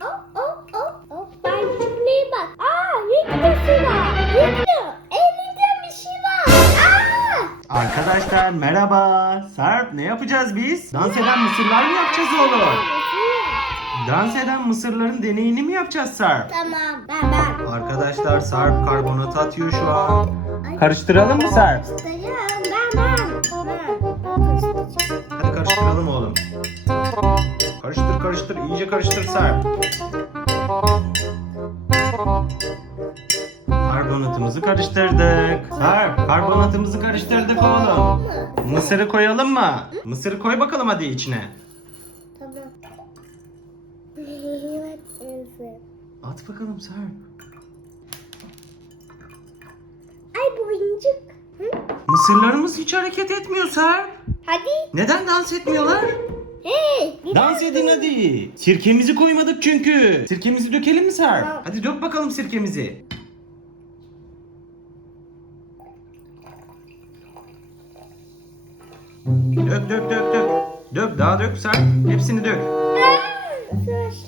Oh oh oh oh. Ben cümleye bak. Aa yüklüsü var. Yüklü. Elinde bir şey var. Aa. Arkadaşlar merhaba. Sarp ne yapacağız biz? Dans eden mısırlar mı yapacağız oğlum? Dans eden mısırların deneyini mi yapacağız Sarp? Tamam ben ben. Arkadaşlar Sarp karbonat atıyor şu an. Karıştıralım mı Sarp? Karıştıracağım. Karıştır karıştır iyice karıştır Sarp. Karbonatımızı karıştırdık. Sarp karbonatımızı karıştırdık oğlum. Mısırı koyalım mı? Mısırı koy bakalım hadi içine. Tamam. At bakalım Sarp. Ay bu incik. Hı? Mısırlarımız hiç hareket etmiyor Sarp. Hadi. Neden dans etmiyorlar? Hey. bir Dans edin hadi. Sirkemizi koymadık çünkü. Sirkemizi dökelim mi Sarp? Tamam. Hadi dök bakalım sirkemizi. Dök dök dök dök. Dök daha dök Sarp. Hepsini dök.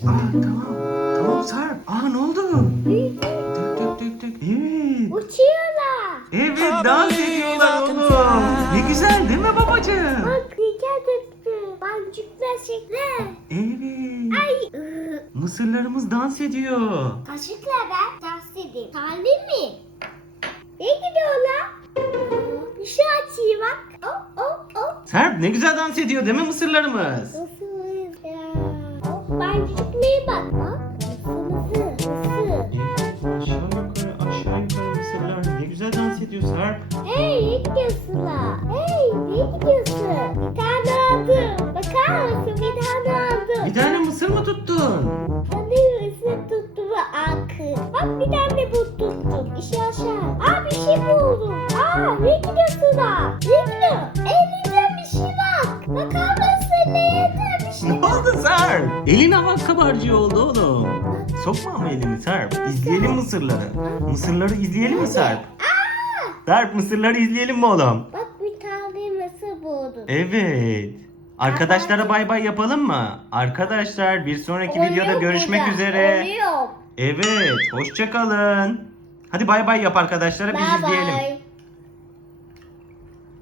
Aa, tamam. Tamam Sarp. Aa ne oldu? Dök dök dök dök. Evet. Uçuyorlar. Evet dans ediyorlar oğlum. Ne güzel değil mi babacığım? Bak güzel döktü. Bancıklar şekler. Evet. Ay. Mısırlarımız dans ediyor. Kaşıkla ben dans edeyim. Talim mi? Ne gidiyorlar? Aa, Bir şey açayım bak. Oh oh oh. Serp ne güzel dans ediyor değil mi mısırlarımız? Nasıl ya? Oh, bancıklığa bak. Bak. Mısır mısır. Aşağı yukarı aşağı yukarı mısırlar ne güzel dans ediyor Serp. Hey gidiyorsun la? Hey tuttun? Hadi ısır tuttu ve akı. Bak bir tane bu tuttum. İşe aşağı. Aa bir şey buldum. Aa ne gidiyorsun la? Ne gidiyor? Elinde bir şey bak. Bakar mısın bir şey Ne oldu Serp? Elin hava kabarcığı oldu oğlum. Sokma ama elini Serp. İzleyelim mısırları. Mısırları izleyelim mi Serp? Aa! Serp mısırları izleyelim mi oğlum? Bak bir tane mısır buldum. Evet. Arkadaşlara bay bay yapalım mı? Arkadaşlar bir sonraki videoda Oluyor görüşmek burada, üzere. Oluyor. Evet, hoşça kalın. Hadi bay bay yap arkadaşlara biz Bye izleyelim. bye.